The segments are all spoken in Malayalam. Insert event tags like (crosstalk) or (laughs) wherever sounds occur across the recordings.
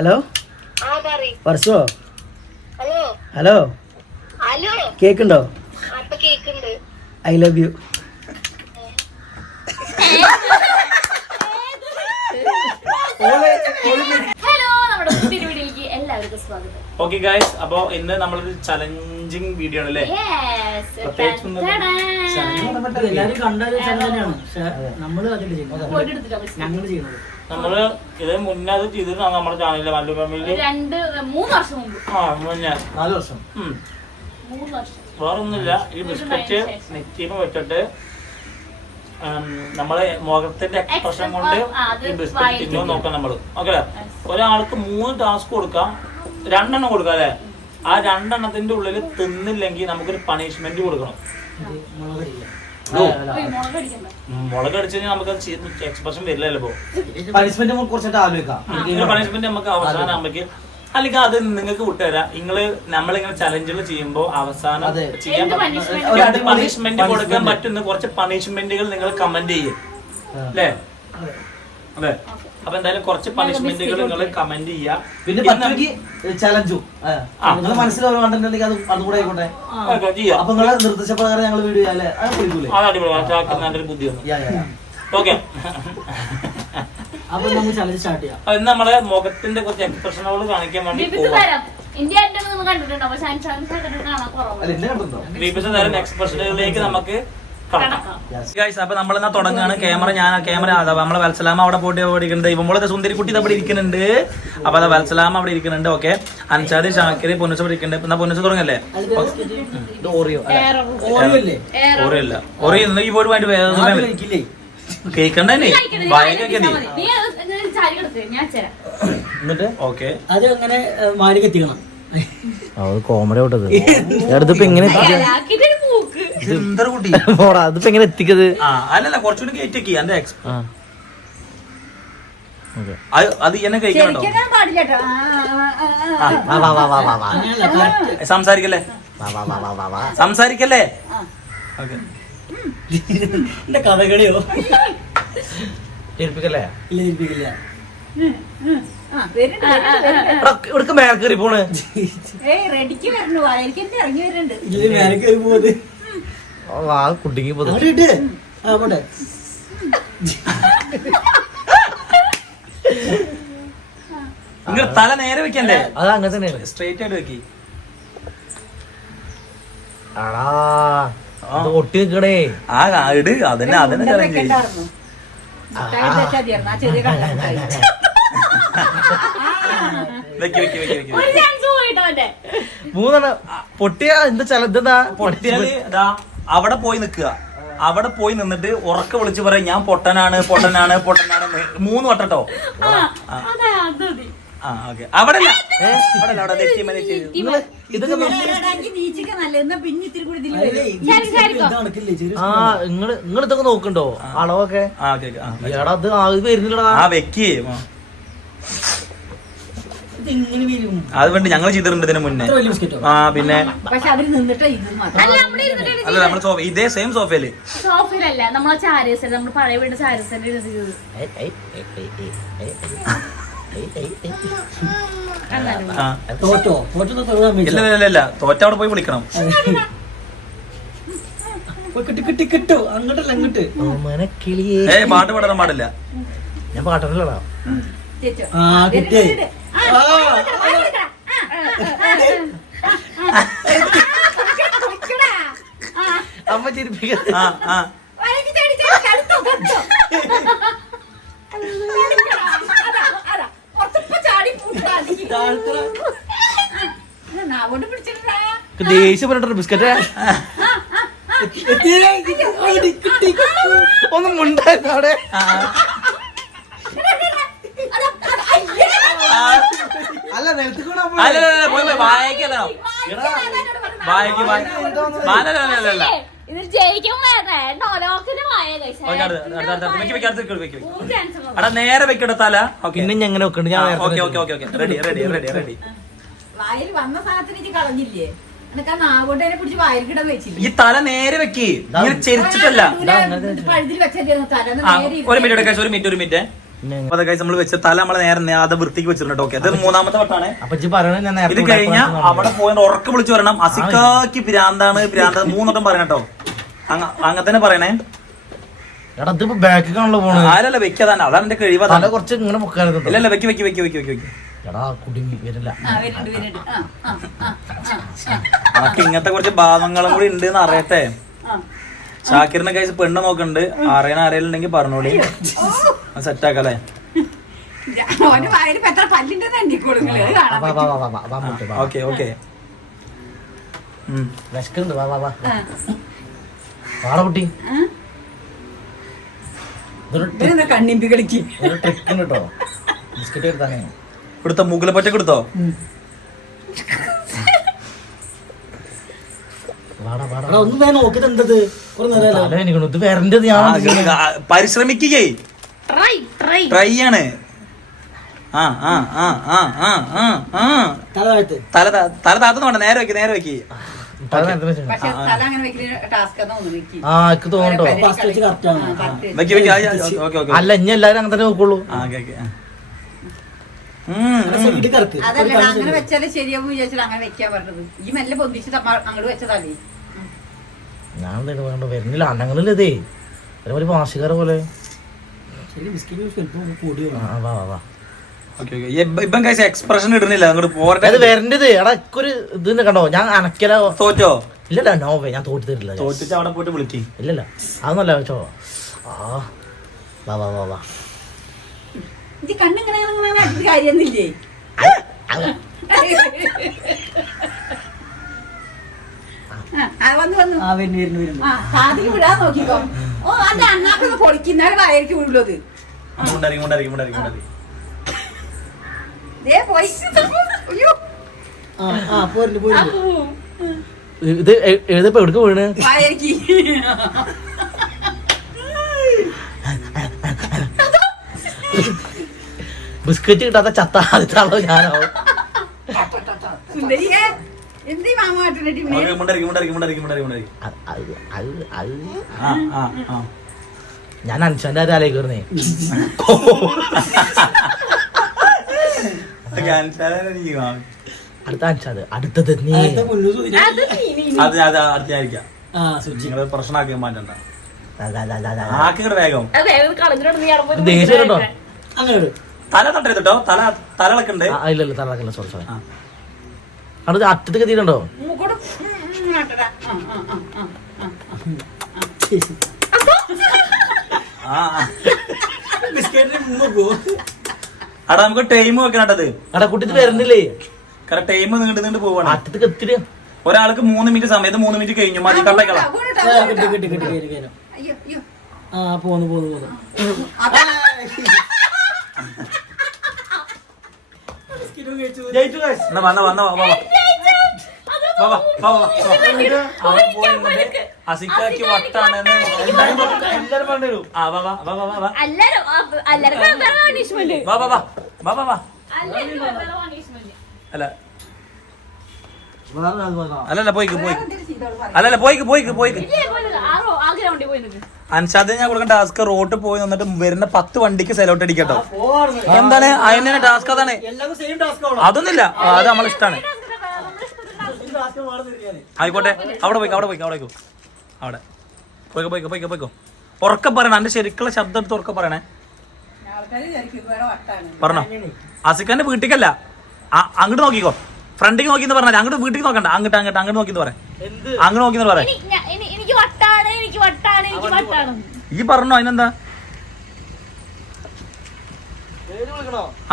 ഹലോ? വർഷോ? ഹലോ? കേക്കുണ്ടോ? I love you. എല്ലാവർക്കും സ്വാഗതം. ഓക്കെ ഗൈസ് അപ്പൊ ഇന്ന് നമ്മളൊരു ചലഞ്ചിങ് വീഡിയോ ആണ് അല്ലേ. Yes. പ്രത്യേകിച്ചൊന്നും Ta-da. എല്ലാരും കണ്ട ചലഞ്ച് തന്നെയാണ്. പക്ഷെ നമ്മൾ അതിൽ ചെയ്യുന്നത്. ഞങ്ങൾ നമ്മൾ ഇത് മുന്നേ അത് ചെയ്തിരുന്നു നമ്മുടെ ചാനലിലെ മല്ലു ഫാമിലി രണ്ട് മൂന്ന് വർഷം മുമ്പ്. ആ മുന്നേ നാല് വർഷം. മൂന്ന് വർഷം. വേറൊന്നുമില്ല. ഈ ബിസ്ക്കറ്റ് നെറ്റീമ വെച്ചിട്ട് നമ്മളെ മുഖത്തിന്റെ എക്സ്പ്രഷൻ കൊണ്ട് നോക്കാം നമ്മൾ. ഓക്കെ ഒരാൾക്ക് മൂന്ന് ടാസ്ക് കൊടുക്കാം. രണ്ടെണ്ണം കൊടുക്കാം അല്ലെ? ആ രണ്ടെണ്ണത്തിന്റെ ഉള്ളിൽ തിന്നില്ലെങ്കിൽ നമുക്കൊരു പണിഷ്മെന്റ് കൊടുക്കണം. മുളക് അടിച്ചു കഴിഞ്ഞാൽ നമുക്ക് എക്സ്പ്രഷൻ വരില്ലല്ലോ പണിഷ്മെന്റ് കുറച്ചിട്ട് ആലോചിക്കാം. പണിഷ്മെന്റ് നമുക്ക് അവസാനം ആകുമ്പോഴേക്ക് അല്ലെങ്കിൽ അത് നിങ്ങൾക്ക് വിട്ടുതരാം. നിങ്ങൾ നമ്മളിങ്ങനെ ചലഞ്ചുകൾ ചെയ്യുമ്പോൾ അവസാനം അതെ. ചെയ്യാൻ പണിഷ്മെന്റ് കൊടുക്കാൻ പറ്റുന്ന കുറച്ച് പണിഷ്മെന്റുകൾ നിങ്ങൾ കമന്റ് ചെയ്യും. അല്ലേ? അതെ. അപ്പൊ എന്തായാലും കുറച്ച് പണിഷ്മെന്റുകൾ നിങ്ങൾ കമന്റ് ചെയ്യാ. പിന്നെ ചലഞ്ചും നിങ്ങൾ മനസ്സിൽ ഓരോ കണ്ടന്റ് ഉണ്ടെങ്കിൽ അത് അതുകൂടെ ആയിക്കോട്ടെ. ചെയ്യാം. അപ്പൊ നിങ്ങളെ നിർദ്ദേശപ്രകാരം ഞങ്ങൾ വീഡിയോ ചെയ്യാല്ലേ അത് അടിപൊളി. നല്ലൊരു. ഓക്കെ. (laughs) അപ്പൊ നമുക്ക് ചലഞ്ച് സ്റ്റാർട്ട് ചെയ്യാം. ഇന്ന് നമ്മളെ മുഖത്തിന്റെ കുറച്ച് എക്സ്പ്രഷനുകൾ കാണിക്കാൻ വേണ്ടി വിവിധ തരം. എക്സ്പ്രഷനുകളിലേക്ക് നമുക്ക്. Yes. അപ്പൊ നമ്മളെന്നാ തുടങ്ങാണ്. ക്യാമറ ഞാൻ ക്യാമറ അതാ നമ്മളെ വത്സലാമ അവിടെ പോയിട്ട് ഓടിക്കുന്നുണ്ട് ഇവമ്പോളത്തെ സുന്ദരി കുട്ടി അവിടെ ഇരിക്കുന്നുണ്ട്. അപ്പൊ അതാ വത്സലാമ അവിടെ ഇരിക്കുന്നുണ്ട്. ഓക്കെ അൻസാദ് ഷാക്കിർ പൊന്നുസ് അവിടെ ഇരിക്കുന്നുണ്ട്. എന്നാ പൊന്നുസ് തുടങ്ങല്ലേ? ഓറിയോ ഓറിയോ അല്ല. ഓറിയോ ഇന്ന് ഈ പോയിട്ട് വേറെ കേക്കണ്ടേ അത് അങ്ങനെ മാലിക്ക് എത്തിക്കണം കോമഡി ഔട്ടത് അടുത്തിപ്പോ എങ്ങനെ അതിപ്പോ എങ്ങനെ എത്തിക്കത്. അല്ലല്ല കുറച്ചുകൂടി കയറ്റി എക്സ് അത് എന്നെ കഴിക്കണോ സംസാരിക്കല്ലേ? സംസാരിക്കല്ലേ? ഓക്കെ എന്റെ കഥകളിയോ? ഏൽപ്പിക്കല്ലേ? ഇല്ല ഏൽപ്പിക്കില്ല. ഇവിടക്ക് മേലെ കയറി പോണ്. ഇല്ല മേലെ കയറി പോകുന്നത് വാ കുടുങ്ങി പോട്ടെ ആ പോട്ടെ. നിങ്ങൾ തല നേരെ വെക്കണ്ടേ? അത് അങ്ങനെ തന്നെയാണ്. സ്ട്രേറ്റ് ആയിട്ട് വെക്കി. ആടാ. ഒട്ടി നിക്കണേ ആ ഇട്. അതന്നെ അതന്നെ ചലഞ്ച് (laughs) മൂന്നെണ്ണം. പൊട്ടിയ എന്താ ചല ഇതെന്താ? പൊട്ടിയാൽ ദാ അവിടെ പോയി നിക്കുക. അവിടെ പോയി നിന്നിട്ട് ഉറക്കെ വിളിച്ച് പറയാം ഞാൻ പൊട്ടനാണ് പൊട്ടനാണ് പൊട്ടനാണ്. മൂന്ന് വട്ടട്ടോ ആ ആ നിങ്ങൾ ഇതൊക്കെ നോക്കണ്ടോ? അളവൊക്കെ? എടാ അത് ഇത് വരുന്നില്ലടാ. ആ അത് വേണ്ടി ഞങ്ങൾ ചെയ്തിട്ടുണ്ട് ഇതിന് മുന്നേ. ആ പിന്നെ അല്ല നമ്മുടെ സോഫ ഇതേ സെയിം സോഫയിൽ. സോഫയിലല്ല നമ്മളെ ചാരസല്ല നമ്മുടെ പഴയ വീട് ചാരസല്ല തോറ്റോ അവിടെ പോയി വിളിക്കണം കിട്ടി കിട്ടി കിട്ടു അങ്ങോട്ടല്ല അങ്ങോട്ട് ഏ പാട്ട് പാടാൻ പാടില്ല ഞാൻ പാട്ടല്ലടാ ആ അമ്മ ചിരിപ്പിക്കാ ആ ആ ദേഷ്യപ്പെട്ടോ ബിസ്ക്കറ്റ്. ഒന്നും ഉണ്ടായിരുന്നു അവിടെ. അല്ല നിലത്തിക്കൂടെ അല്ല വായക്കല്ലോ. വായക്ക് വായല്ല ഇതിൽ നേരെ വെക്കട തല ഞാൻ അങ്ങനെ വെക്കണ്ട് ഞാൻ റെഡി റെഡി റെഡി റെഡി വായിൽ വന്ന സാധനത്തിന് കളഞ്ഞില്ലേ? ഈ തല നേരെ വെക്ക്. ചെരിച്ചിട്ടല്ല. ഒരു മിനിറ്റ് ഒരു മിനിറ്റ് ഒരു മിനിറ്റ് അതെ നമ്മൾ വെച്ച തല നമ്മളെ നേരെ നേരെ വൃത്തിക്ക് വെച്ചിട്ടുണ്ട് ഓക്കെ അത് മൂന്നാമത്തെ വട്ടാണ്. ഇത് കഴിഞ്ഞാൽ അവിടെ പോയി ഉറക്കം വിളിച്ചു വരണം. അസിക്കാക്കി ഭ്രാന്താണ് പിരാന്താണ് മൂന്നോട്ടം പറയണം അങ്ങനെ തന്നെ പറയണേ. എടാ ഇതിപ്പോ ബാക്ക് ആരല്ല അതാണ് എന്റെ കഴിവ് തല കുറച്ച് ഇങ്ങനെ പൊക്കാനത് ഇല്ല വെക്കി വെക്കി വെക്കി എടാ കുടുങ്ങി വരില്ല. ഇങ്ങനത്തെ കുറച്ച് ഭാവങ്ങളും കൂടി ഉണ്ട് എന്ന് അറിയട്ടെ. ഷാക്കിറിനെ കഴിച്ച് പെണ്ണ് നോക്കണ്ട് അറിയണ അറിയലുണ്ടെങ്കിൽ പറഞ്ഞോളി. സെറ്റ് ആക്കല്ലേ? ഓന്റെ വായിൽ പെത്ര പല്ലിന്റെ തന്നെ കൊടുങ്ങൾ കാണാൻ വാ വാ വാ വാ വാ വാ വാ ഓക്കെ ഓക്കെ. വിശക്കുന്നുണ്ട് വാ വാ വാ. ആ. വാടാ കുട്ടി. ആ? ഇതൊരു ഇവരെന്താ കണ്ണിമ്പി കളിക്ക്? കേട്ടോ ബിസ്ക്കറ്റ് എടുത്താനേ. കൊടുത്തോ മൂക്കിലപ്പറ്റ കൊടുത്തോ? വാടാ വാടാ. എടാ ഒന്ന് വേഗം നോക്കിട്ട് എന്തത്? കുറെ നേരം തല എനിക്കണു ഇത് വരണ്ടത് ഞാൻ ആ, ഗ- ഗ- പരിശ്രമിക്കുകയേ ട്രൈ ട്രൈ ട്രൈ ആണ്. ആ ആ ആ ആ ആ ആ. ആ തല താഴ്ത്ത്. തല താ- തല താത്തുന്നു നേരെ വെക്കി നേരെ വെക്ക്. അല്ല ഇനി എല്ലാരും അങ്ങനെ തന്നെ നോക്കുള്ളൂ അതല്ല അങ്ങനെ വെച്ചാലേ ശരിയാവും വിചാരിച്ചിട്ട് അങ്ങനെ വെക്കാൻ പറഞ്ഞത്. ഈ മെല്ലെ പൊന്തിച്ച് അങ്ങോട്ട് വെച്ചതല്ലേ? ഞാൻ വേണ്ട വരുന്നില്ല. അന്നങ്ങളില്ല ഇതേ. ഒരു വാർഷികര പോലെ. ശരി ബിസ്ക്കറ്റ് കൂടി വാ വാ വാ. കഴിച്ച എക്സ്പ്രഷൻ ഇടുന്നില്ല. അങ്ങോട്ട് പോരട്ടെ. അത് വരണ്ടത്. എടാ ഒരു ഇത് കണ്ടോ? ഞാൻ അനക്കലോ തോറ്റോ? ഇല്ലല്ല നോവേ ഞാൻ തോറ്റു തരില്ല തോറ്റിട്ട് അവിടെ പോയിട്ട് വിളിക്ക്. ഇല്ലല്ല. അതൊന്നല്ല വെച്ചോ. ആ. വാ വാ വാ വാ. ഇത് കണ്ണിങ്ങനെ കാര്യമൊന്നുമില്ലേ വന്നു വന്നു. ആ വരുന്നു വരുന്നു വരുന്നു. ആ വിടാൻ നോക്കിക്കോ. ഓ അതെ. അണ്ണാക്കൊന്ന് പൊളിക്കുന്ന ആയിരിക്കും വീഴുള്ളത് മുണ്ടായിരിക്കും മുണ്ടായിരിക്കും മുണ്ടായിരിക്കും മുണ്ടായിരിക്കും ദേ പോയി അയ്യോ ആ ആ പോരുന്നു പോരുന്നു ഇത് എഴുതപ്പോ എവിടേക്ക് വീണ്? ബിസ്ക്കറ്റ് കിട്ടാത്ത ചത്ത ആദ്യത്താളോ ഞാനോ? സുന്ദരിയെ എന്തീ മാമ കാട്ടുന്നിട്ട് ഓക്കെ മുണ്ടായിരിക്കും മുണ്ടായിരിക്കും മുണ്ടായിരിക്കും മുണ്ടായിരിക്കും മുണ്ടായിരിക്കും അത് അത് അത് അത്. ആ ആ ആ. ഞാൻ അനുഷന്റെ ആരും ആലോചിക്കുന്നേ (laughs) ഓക്കെ അനുസാരം എനിക്ക് വാ. അടുത്ത അൻഷാദ് അടുത്തത് നീ. അത് അത് അത് അടുത്തായിരിക്കാം ആ സുജി നിങ്ങൾ പ്രശ്നമാക്കി മാറ്റണ്ട. ആക്കിങ്ങടെ വേഗം. ദേഷ്യം കേട്ടോ. തല തട്ടരുത് കേട്ടോ തല തല ഇളക്കണ്ട് ഇല്ല ഇല്ല തറക്കല്ല സോറി സോറി ആ. അടുത്ത് അറ്റത്തേക്ക് ആ ആ. ബിസ്ക്കറ്റിന് മുമ്പ് പോകും അടാ നമുക്ക് ടൈം വെക്കണട്ടത് അടാ കുട്ടി വരുന്നില്ലേ? കാരണം ടൈം നീണ്ടു നീണ്ടു പോവാണ്. അറ്റത്തേക്ക് എത്തിട്ട് ഒരാൾക്ക് മൂന്ന് മിനിറ്റ് സമയത്ത് മൂന്ന് മിനിറ്റ് കഴിഞ്ഞു. മതി കള്ളക്കള വീണിട്ടാ, ആ, വീണിട്ടാ. കിട്ടി കിട്ടി കിട്ടി അയ്യോ ആ പോന്നു പോന്നു പോന്നു. വാ വാ വാ വാ വാ വാ വാ, വാ, വാ. വാ, വാ, വാ, വാ, വാ. അവൻ പോയി നിന്നിട്ട് അസിക്കാക്ക് വട്ടാണെന്ന് അല്ല. അല്ലല്ല പോയിക്ക് പോയിക്ക്. അല്ലല്ല പോയിക്ക് പോയിക്ക് പോയിക്ക്. അൻഷാദ് ഞാൻ കൊടുക്കുന്ന ടാസ്ക് റോട്ട് പോയി നിന്നിട്ട് വരുന്ന പത്ത് വണ്ടിക്ക് സെലോട്ട് അടിക്കട്ടോ. എന്താണ്? അതിന് ടാസ്ക് അതാണ്. സെയിം ടാസ്ക് ആവണം അതൊന്നുമില്ല. അത് നമ്മളെ ഇഷ്ടമാണ് ആയിക്കോട്ടെ. അവിടെ പോയിക്കോ അവിടെ പോയിക്കോ അവിടെ പോയിക്കോ. അവിടെ. പോയിക്കോ പോയിക്കോ പോയിക്കോ പോയിക്കോ. ഉറക്കെ പറയണേ. എന്റെ ശരിക്കുള്ള ശബ്ദം എടുത്ത് ഉറക്കെ പറയണേ. പറഞ്ഞോ? അസിക്കാന്റെ വീട്ടിക്കല്ല. അങ്ങോട്ട് നോക്കിക്കോ. ഫ്രണ്ടിക്ക് നോക്കി പറഞ്ഞാൽ അങ്ങോട്ട് വീട്ടിൽ നോക്കണ്ട. അങ്ങോട്ട് അങ്ങോട്ട് അങ്ങോട്ട് നോക്കി പറയാം. അങ്ങോട്ട് നോക്കിന്ന് പറയാം. എനിക്ക് വട്ടാണ് എനിക്ക് വട്ടാണ് ഈ പറഞ്ഞോ അതിനെന്താ?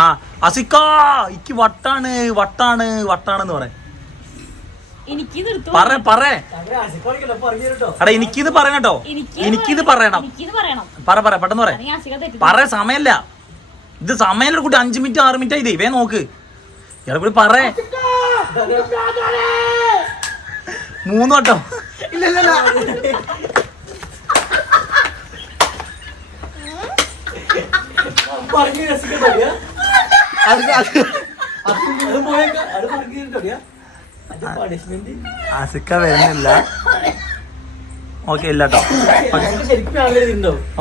ആ അസിക്കാ ഇക്ക് വട്ടാണ് വട്ടാണ് വട്ടാണെന്ന് പറയാം എനിക്ക് നിർത്തും പറ പറ അങ്ങനെ ആശിക്കോളിക്കല്ലോ പറഞ്ഞു കേട്ടോ എടാ എനിക്കിത് പറയണം കേട്ടോ. എനിക്കിത് പറയണം. എനിക്കിത് പറയണം. പറ പറ പെട്ടെന്ന് പറ. അല്ലെങ്കിൽ ആശിക തെറ്റി പറ സമയല്ല ഇത് സമയം കൂട്ടി അഞ്ചു മിനിറ്റ് ആറ് മിനിറ്റ് ആയി വേ നോക്ക്. ഇയാളെ കൂടി പറ. മൂന്ന് വട്ടം. പറഞ്ഞു രസിക്കട്ടോ അത് അത്. പറഞ്ഞു കേട്ടോ അത് പണിഷ്മെന്റ് ആസിക്ക വരുന്നില്ല. ഓക്കെ ഇല്ല കേട്ടോ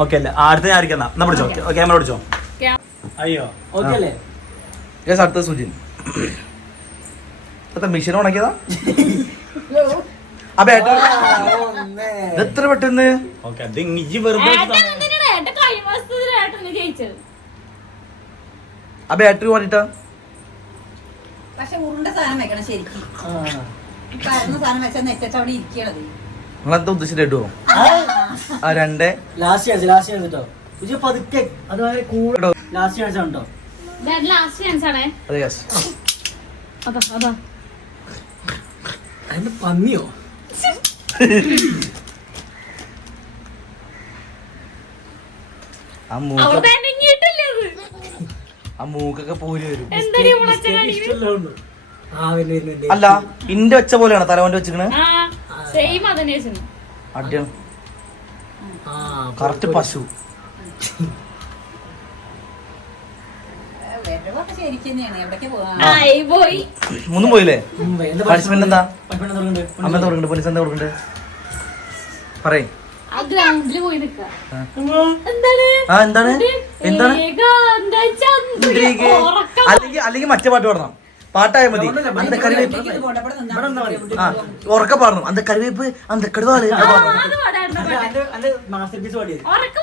ഓക്കെ അല്ല അടുത്ത ഞാൻ ആയിരിക്കും എന്നാ. പിടിച്ചോ? ഓക്കെ ക്യാമറ പിടിച്ചോ? അയ്യോ. ഓക്കെ അല്ലേ? യെസ് അടുത്ത സുജിൻ. ഇപ്പത്തെ മിഷൻ ഉണക്കിയതാ അപ്പൊ ഏട്ടാ എത്ര പെട്ടെന്ന്? ആ ബാറ്ററി ഇഞ്ചി പക്ഷെ ഉരുണ്ട സാധനം വെക്കണം ശരിക്കും. ആ. ഈ പരന്ന സാധനം വെച്ചാൽ നെറ്റച്ച് അവിടെ ഇരിക്കണത്. നിങ്ങളെന്താ ഉദ്ദേശിച്ചിട്ട് ഇടുവോ? ആ. രണ്ടേ. ലാസ്റ്റ് ചാൻസ് ലാസ്റ്റ് ചാൻസ് കേട്ടോ ഇത് പതുക്കെ. അതായത് കൂടെ ലാസ്റ്റ് ചാൻസ് ആണ് കേട്ടോ ലാസ്റ്റ് ചാൻസ് ആണേ. അതെ യെസ് അതാ അതാ. അതിന്റെ പന്നിയോ? (laughs) ആ അത് ആ മൂക്കൊക്കെ പോര് വരും. അല്ല ഇന്റെ വെച്ച പോലെയാണ് തലവന്റെ വെച്ചിക്കണ് അടിയാണ്. കറക്റ്റ് പശു. മൂന്നും പോയില്ലേ? പണിഷ്മെന്റ് എന്താ അമ്മ തുറക്കുന്നുണ്ട് പോലീസ് എന്താ കൊടുക്കണ്ട്? പറയേ. എന്താണ്? എന്താണ്? അല്ലെങ്കിൽ അല്ലെങ്കിൽ മറ്റേ പാട്ട് പാടണം. പാട്ടായ മതി. അന്ത കറിവേപ്പ് ആ ഉറക്ക പാടണം. അന്ത കറിവേപ്പ് അന്ത കടുവാൾ ഉറക്ക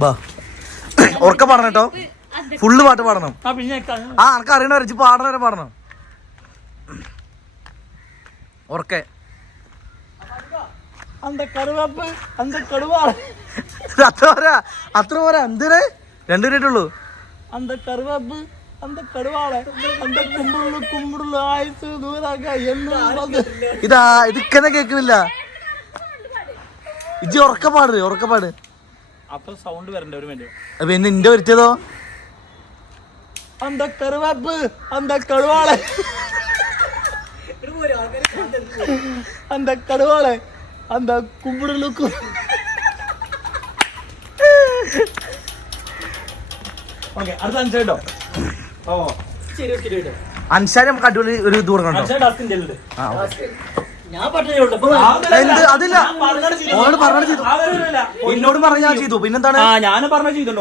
വാ പാടണം കേട്ടോ. ഫുള്ള് പാട്ട് പാടണം. ആ എനിക്ക് അറിയണ വരച്ച് പാടണവരെ പാടണം. ഓർക്കെ അത്ര അത്ര പോരാ. എന്തിന്? രണ്ടു മിനിറ്റുള്ളൂ அந்த கருவாப்பு அந்த கருவாളെ அந்த ഇതാ ഇതിക്കനെ കേൾക്കുന്നില്ല. ഇജ്ജി ഉറക്കപ്പാട് ഉറക്കപ്പാട്. അപ്പൊ സൗണ്ട് വരണ്ട ഒരു വരുത്തിയതോ? அந்த കറുവാപ്പ് அந்த கழுவாளை அந்த கடுவால அந்த கும்பிடலுக்கும் ഓക്കെ അടുത്ത അൻസാർ കേട്ടോ ഓ ശരി ഓക്കെ അൻസാരം നമുക്ക് അടിപൊളി ഒരു ദൂരം കണ്ടോ അൻസാർ ഡാസ്കിന്റെ ആ എന്നോട് പറഞ്ഞ ഞാൻ ചെയ്തു. പിന്നെന്താണ്? ആ ഞാനും പറഞ്ഞ ചെയ്തോ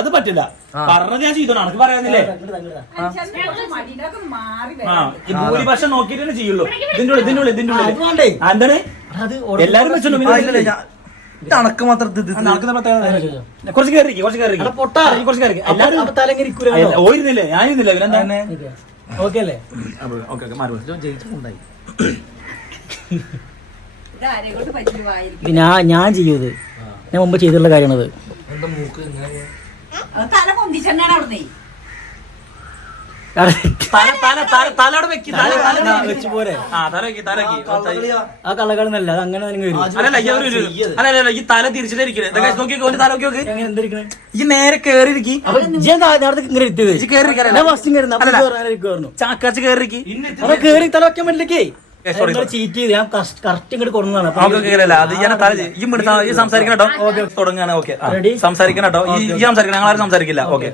അത് പറ്റില്ല. പറഞ്ഞത് ഞാൻ ചെയ്തോ അനക്ക് പറയാനില്ലേ? ഭൂരിപക്ഷം നോക്കിട്ട് തന്നെ ചെയ്യുള്ളു. ഇതിന്റെ ഉള്ളിൽ ഇതിന്റെ ഉള്ളിൽ ഇതിന്റെ ഉള്ളിൽ. എന്താണ്? എല്ലാരും വെച്ചോ കുറച്ച് കയറി കുറച്ച് കയറി കുറച്ച് കയറി എല്ലാവരും ഓയിരുന്നില്ലേ ഞാനിരുന്നില്ല പിന്നെ ഓക്കെ അല്ലേ? ഞാൻ ഞാൻ ചെയ്യും ഇത് ഞാൻ മുമ്പ് ചെയ്തിട്ടുള്ള കാര്യമാണത്. തല പൊന്തിച്ചെണ്ണാണ് അവിടുന്ന്. ആ ഈ തല തല നേരെ കേറിയിരിക്കും. ചാക്കാച്ച് കേറിയിരിക്കും കേറി തല വെക്കാൻ പറ്റില്ലേ ചീറ്റ് ചെയ്ത് ഞാൻ ഇങ്ങോട്ട് ഈ മിടുത്ത സംസാരിക്കണം ഓക്കെ സംസാരിക്കണം ഈ സംസാരിക്കണം ഞങ്ങളാരും സംസാരിക്കില്ല. ഓക്കെ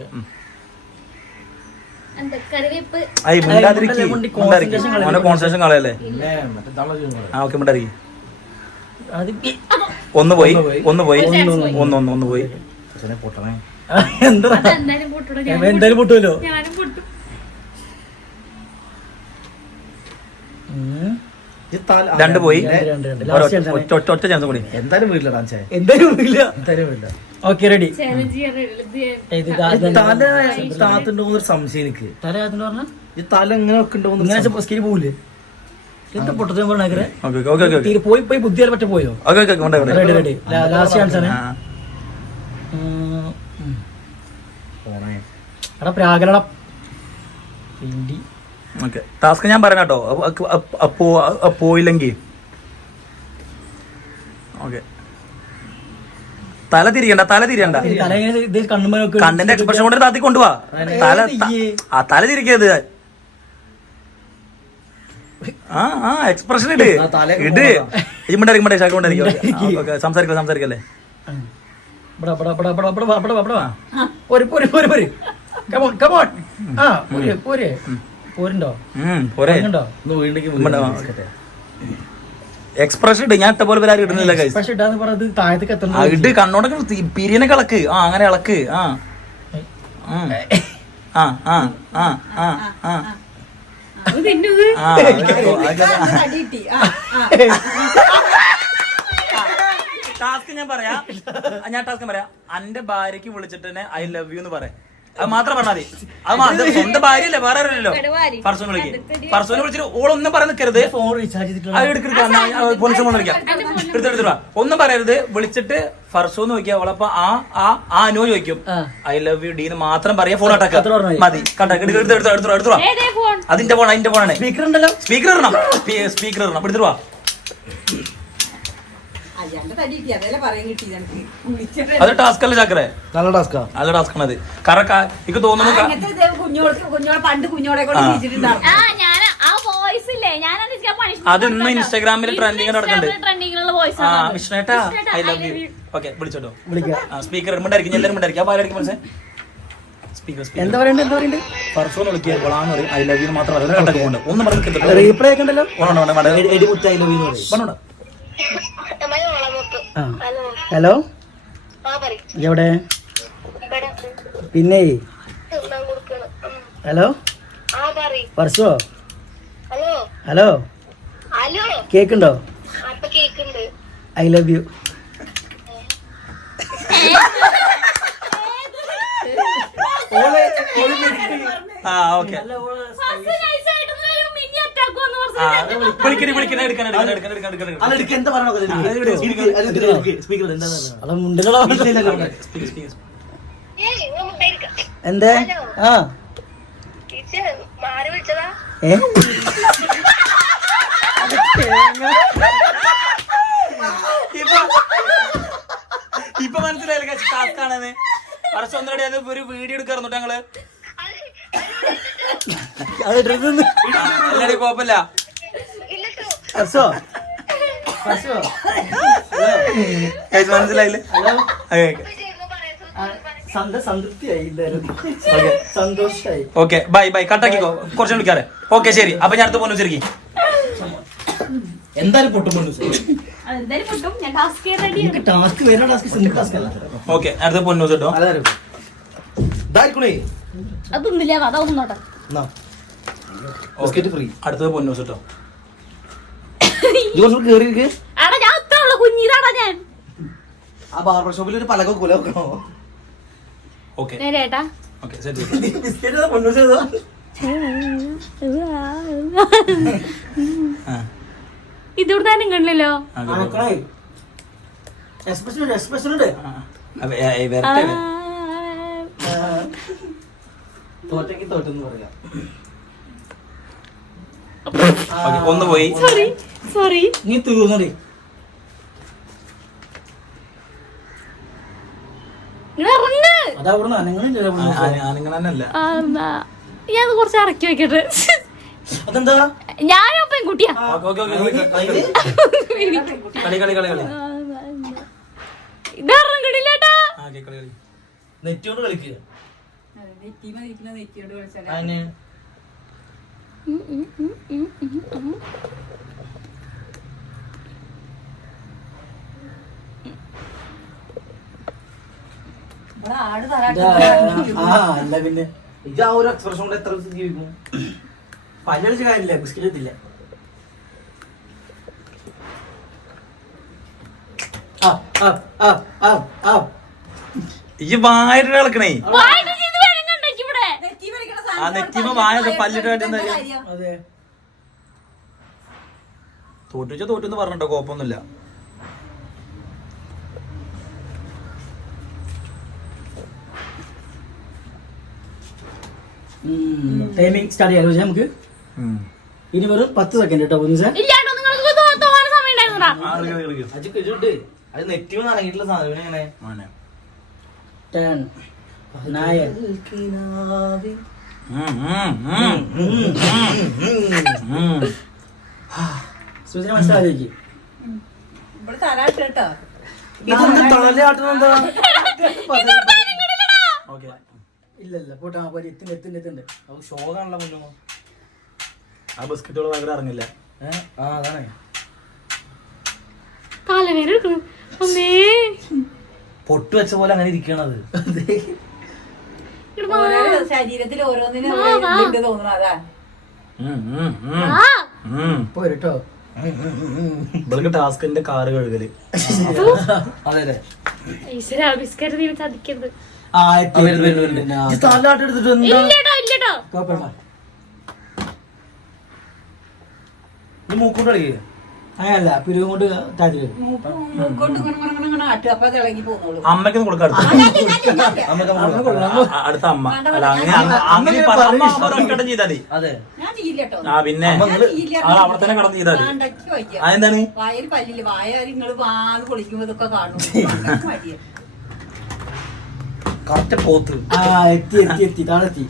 കോൺസെൻട്രേഷൻ കളയല്ലേ? ഒന്ന് പോയി ഒന്ന് പോയി. ഒന്ന് ഒന്ന് ഒന്ന് പോയി. എന്തായാലും പൊട്ടുമല്ലോ രണ്ട് പോയി. ഒറ്റ ചാൻസ് കൂടി. എന്തായാലും വീട്ടിലിടാൻ എന്തായാലും വീട്ടില്ല എന്തായാലും വീട്ടില്ല ഓക്കെ റെഡി തല താത്തുണ്ടോ ഒരു സംശയം എനിക്ക്. തല ഈ തല ഇങ്ങനെ വെക്കുണ്ടോ ഇങ്ങനെ പോവില്ലേ പൊട്ടത്തെ പോയി പോയി ബുദ്ധി പറ്റ പോയോ? റെഡി റെഡി ലാസ്റ്റ് ചാൻസ് ആണ്. എടാ ടാസ്ക് ഞാൻ പറഞ്ഞ കേട്ടോ. പോയില്ലെങ്കിൽ ഓക്കെ തല തിരിയണ്ട തല തിരിയണ്ട. കണ്ണിന്റെ എക്സ്പ്രഷൻ കൊണ്ട് താത്തി കൊണ്ടുപോവാ തല ആ തല തിരിക്കത് ആ ആ എക്സ്പ്രഷൻ ഇട്. ഇട്. ഇമ്മണ്ടായിരിക്കും ഇമ്മണ്ടായി ശാഖ ഉണ്ടായിരിക്കും സംസാരിക്കല്ലേ? സംസാരിക്കല്ലേ പോരുണ്ടോ? വീണ്ടെങ്കിൽ എക്സ്പ്രഷൻ ഇട്ട് ഞാൻ ഇട്ട പോലെ ഇവരാരും ഇടുന്നില്ല പക്ഷെ ഇടാന്ന് പറഞ്ഞത് താഴത്തേക്ക് ആ എത്തണ്ട ഇട്ട് കണ്ണോടൊക്കെ പിരിയനെ കളക്ക്. ആ അങ്ങനെ ഇളക്ക്. ആ. ആ ആ ആ ആ ആ. ടാസ്ക് ഞാൻ പറയാ. ഞാൻ ടാസ്ക് പറയാം. അന്റെ ഭാര്യക്ക് വിളിച്ചിട്ട് തന്നെ ഐ ലവ് യു എന്ന് പറയാം. അത് മാത്രം പറഞ്ഞാൽ മതി. അത് മാത്രം എന്റെ സ്വന്തം ഭാര്യയല്ലേ വേറെ ആരല്ലോ പർസോനെ വിളിക്ക്. പർസോനെ വിളിച്ചിട്ട് ഓളൊന്നും പറയാൻ നിൽക്കരുത് ഫോൺ റീചാർജ് പോലീസ് ഫോൺ വിളിക്കാം. എടുത്ത് വാ. ഒന്നും പറയരുത്. വിളിച്ചിട്ട് ഫർസോ എന്ന് നോക്കിയാ അവളപ്പ ആ ആ ആ അനു ചോദിക്കും. ഐ ലവ് യു ഡി എന്ന് മാത്രം പറയാ ഫോൺ അടക്ക. മതി. കണ്ടെടുത്തു എടുത്ത് എടുത്ത് എടുത്ത് എടുത്ത് ഫോൺ അതിന്റെ ഫോൺ അതിന്റെ ഫോണാണ് സ്പീക്കർ ഉണ്ടല്ലോ. സ്പീക്കർ ഇടണം. സ്പീക്കർ ഇടണം. എടുത്തിട്ട് വാ അയ്യാണ്ട് തടി കിട്ടി അതല്ലേ പറയാൻ കിട്ടി എനിക്ക് വിളിച്ചിട്ട് അത് ടാസ്ക് അല്ല ചാക്കറേ? നല്ല ടാസ്കാ നല്ല ടാസ്ക് ആണ് അത്. കാരണം എനിക്ക് തോന്നുന്നു പണ്ട് കുഞ്ഞോളെ കൊണ്ട് ആ. ആ ഞാൻ ആ വോയിസ് ഇല്ലേ? ഞാൻ അത് ഇന്ന് ഇൻസ്റ്റാഗ്രാമിൽ ട്രെൻഡിങ് നടക്കുന്നുണ്ട് ആ വിഷ്ണുട്ടാ ഐ ലവ് യു ഓക്കെ വിളിച്ചോട്ടോ. വിളിക്കാം. സ്പീക്കർ ഇടുമ്പോണ്ടായിരിക്കും എല്ലാവരും ഉണ്ടായിരിക്കും അപ്പൊ ആരായിരിക്കും മനസ്സേ സ്പീക്കർ എന്താ പറയണ്ടേ എന്താ പറയണ്ടേ? ഫർസോൺ വിളിക്കുക പറയും. ഐ ലവ് യു മാത്രം ഒന്നും പറഞ്ഞ് റീപ്ലേ ഒക്കെ ഉണ്ടല്ലോ ഐ ലവ് മയോളമൊത്ത് ആ. ഹലോ. ഹലോ. ആ പറയും. എവിടെ ഇവിടെ. പിന്നെ? ഹലോ. പർസോ? ഹലോ. ഹലോ. ഹലോ. കേക്കുണ്ടോ? അപ്പൊ കേക്കുണ്ട്. I love you. ആ ഓക്കെ. എന്തേ ആ ഏ? ഇപ്പൊ മനസ്സിലായില്ലേ ടാസ്ക് ആണെന്ന്? ഫർസോൺ റെഡി അത് ഒരു വീഡിയോ എടുക്കാറുണ്ട് ഞങ്ങൾ. അത് കുഴപ്പമില്ല. സന്തോഷായി. Okay bye bye. കട്ടാക്കിക്കോ. കുറച്ച് വിളിക്കാറ്. ഓക്കെ ശരി. അപ്പൊ ഞാൻ അടുത്ത് പോന്നു ശരിക്കും എന്തായാലും പൊട്ടും ടാസ്ക് വേറെ ടാസ്ക് സിമ്പിൾ ടാസ്ക് അല്ല. ഓക്കെ അടുത്ത പൊന്നു കേട്ടോ അതൊന്നുമില്ല അതൊന്നും ബിസ്ക്കറ്റ് ഫ്രീ അടുത്തത് പൊന്നു കേട്ടോ കുറച്ചുകൂടി കേറിയിരിക്ക് എടാ ഞാൻ അത്ര ഉള്ള കുഞ്ഞിതാടാ ഞാൻ. ആ ബാർബർ ഷോപ്പിൽ ഒരു പലക കൊല വെക്കണോ? ഓക്കെ. നേരേട്ടാ ഓക്കെ ശരി ബിസ്ക്കറ്റ് പൊന്നു ചെയ്തോ ഇതിവിടെ തന്നെ കണ്ടില്ലല്ലോ. എക്സ്പ്രഷൻ എക്സ്പ്രഷൻ ഉണ്ട്. തോറ്റയ്ക്ക് തോറ്റെന്ന് പറയാം. ഒന്ന് പോയി. സോറി സോറി നീ തീർന്നടി ഞാൻ അത് കുറച്ച് ഇറക്കി വെക്കട്ടെ. അതെന്താ? ഞാനും പെൺകുട്ടിയാ. ഓക്കെ ഓക്കെ ഓക്കെ കളി കളി കളി കളി. ഇത് ആ ഓക്കെ കളി കളി. നെറ്റ് കൊണ്ട് കളിക്കുക നെറ്റിമ നിൽക്കുന്ന നെറ്റിയോട് വിളിച്ചാൽ അതിന് ഇവിടെ ആട് ഇതാ, തരാട്ട് ആ അല്ല പിന്നെ. ഇത് ആ ഒരു എക്സ്പ്രഷൻ കൊണ്ട് എത്ര ദിവസം ജീവിക്കും? പല്ലടിച്ച കാര്യമില്ല ബിസ്ക്കറ്റ് എത്തില്ല ആ ആ ആ ആ ആ. ഈ കളക്കണേ ആ സാധനം നെറ്റിമ വായ പല്ലിട്ട് വേണ്ടുന്ന കാര്യം. അതെ. തോറ്റുവെച്ച തോറ്റെന്ന് പറഞ്ഞിട്ടോ കുഴപ്പമൊന്നുമില്ല ടൈമിംഗ് സ്റ്റാർട്ട് ചെയ്യാലോ നമുക്ക്? ഇനി വെറും പത്ത് സെക്കൻഡ് കേട്ടോ ഇറങ്ങിയിട്ടുള്ള സാധനം സൂചന മനസ്സിലായിരിക്കും ഇവിടെ തരാട്ട് കേട്ടോ. തലയാട്ടുന്നെന്താ ഓക്കെ. ഇല്ല ഇല്ല പോട്ടെ ആ പോലെ എത്തുണ്ട് എത്തുണ്ട് എത്തുണ്ട്. ഷോ കാണല മുന്നോ. ആ ബിസ്ക്കറ്റുകൾ ഭയങ്കര ഇറങ്ങില്ല ഏ? ആ അതാണ്. കാലവേന എടുക്കുന്നു. അമ്മേ. പൊട്ട് വെച്ച പോലെ അങ്ങനെ ഇരിക്കണത്. ശരീരത്തിൽ ഓരോന്നിനും അതാ. പോരട്ടോ ഇവൾക്ക് ടാസ്കിന്റെ കാറ് കഴുകൽ. അതെ ഈശ്വര ബിസ്ക്കറ്റ് നീ ചതിക്കരുത് കളിക്കുക അങ്ങനല്ല പിരിവ് കൊണ്ട് താഴ്ത്തി വരും. അമ്മയ്ക്ക് കൊടുക്കാം അടുത്ത. അമ്മയ്ക്ക് അമ്മ. അല്ല അങ്ങനെ അങ്ങനെ ചെയ്താൽ അതെ. ആ പിന്നെ ആ അവിടെ തന്നെ കടന്ന് ചെയ്താൽ മതി. അതെന്താണ്? വായിൽ പല്ലില്ല വായ നിങ്ങൾ വാത് പൊളിക്കുമ്പോ ഇതൊക്കെ കാണും. (laughs) കറക്റ്റ് പോത്ത്. ആ എത്തി എത്തി എത്തി. താഴെത്തി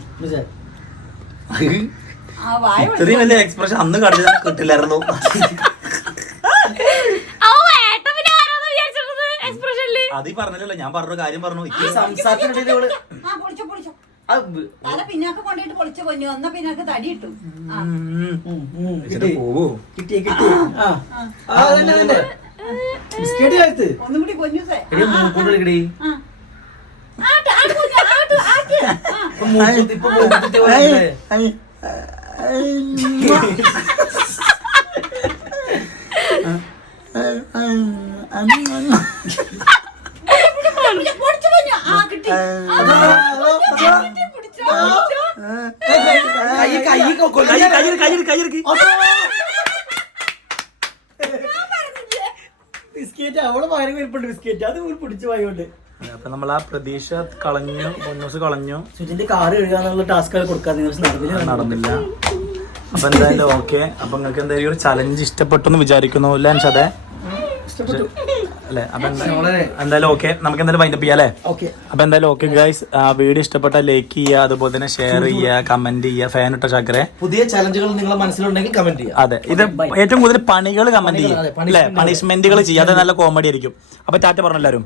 ഇത്രയും വലിയ എക്സ്പ്രഷൻ അന്ന് കണ്ടില്ല കിട്ടില്ലായിരുന്നു. (laughs) അത് ഈ പറഞ്ഞല്ലോ ഞാൻ പറഞ്ഞ കാര്യം പറഞ്ഞു ഈ സംസാരത്തിനിടയിൽ ഇവൾ ആ പൊളിച്ചോ പൊളിച്ചോ ആ ബ്- തല പിന്നാക്ക് കൊണ്ടിട്ട് പൊളിച്ചു പൊന്നു എന്നാ പിന്നാക്ക് തടി ഇട്ടു ആ ഉം. ഉം, ഉം, ഇച്ചിരി കിട്ടി പോവോ കിട്ടി കിട്ടി ആ ആ അതന്നെ അതന്നെ ബിസ്ക്കറ്റ് ചേർത്ത് ഒന്നും കൂടി പൊന്നു സേ എടീ, മൂക്കൂട്ട് കളിക്കടി ആ ആട്ട് ആട്ട് കുഞ്ഞ്, ആട്ട് ആട്ട് ആ ഇപ്പൊ മൂക്കൂത്ത് ഇപ്പൊ മൂക്കൂത്തി പോലെ ബിസ്ക്കറ്റ് അവളെ ബിസ്ക്കറ്റ് അത് ഒരു പിടിച്ചു പോയോണ്ട് അപ്പൊ നമ്മൾ ആ പ്രതീക്ഷ കളഞ്ഞു പൊന്നൂസ് കളഞ്ഞു സുജിന്റെ കാറ് കഴുകാന്നുള്ള ടാസ്ക് കൊടുക്കാൻ നിങ്ങൾ നടന്നില്ല നടന്നില്ല അപ്പൊ എന്തായാലും ഓക്കെ അപ്പൊ നിങ്ങൾക്ക് എന്തായാലും ഒരു ചലഞ്ച് ഇഷ്ടപ്പെട്ടു എന്ന് വിചാരിക്കുന്നു അല്ലേ അതെ ഇഷ്ടപ്പെട്ടു അല്ലേ? അപ്പൊ എന്തായാലും ഓക്കെ നമുക്ക് എന്തായാലും വൈൻഡപ്പ് ചെയ്യാം അല്ലേ? ഓക്കെ അപ്പൊ എന്തായാലും ഓക്കെ ഗൈസ് വീഡിയോ ഇഷ്ടപ്പെട്ട ലൈക്ക് ചെയ്യുക അതുപോലെ തന്നെ ഷെയർ ചെയ്യുക കമന്റ് ചെയ്യുക ഫാൻ ഇട്ട ചക്കരെ? പുതിയ ചലഞ്ചുകൾ നിങ്ങളുടെ മനസ്സിലുണ്ടെങ്കിൽ കമന്റ് ചെയ്യാം അതെ. ഇത് ഏറ്റവും കൂടുതൽ പണികൾ കമന്റ് ചെയ്യുക അല്ലെ? പണിഷ്മെന്റുകൾ ചെയ്യുക. അത് നല്ല കോമഡി ആയിരിക്കും. അപ്പൊ ചാറ്റ പറഞ്ഞു എല്ലാവരും.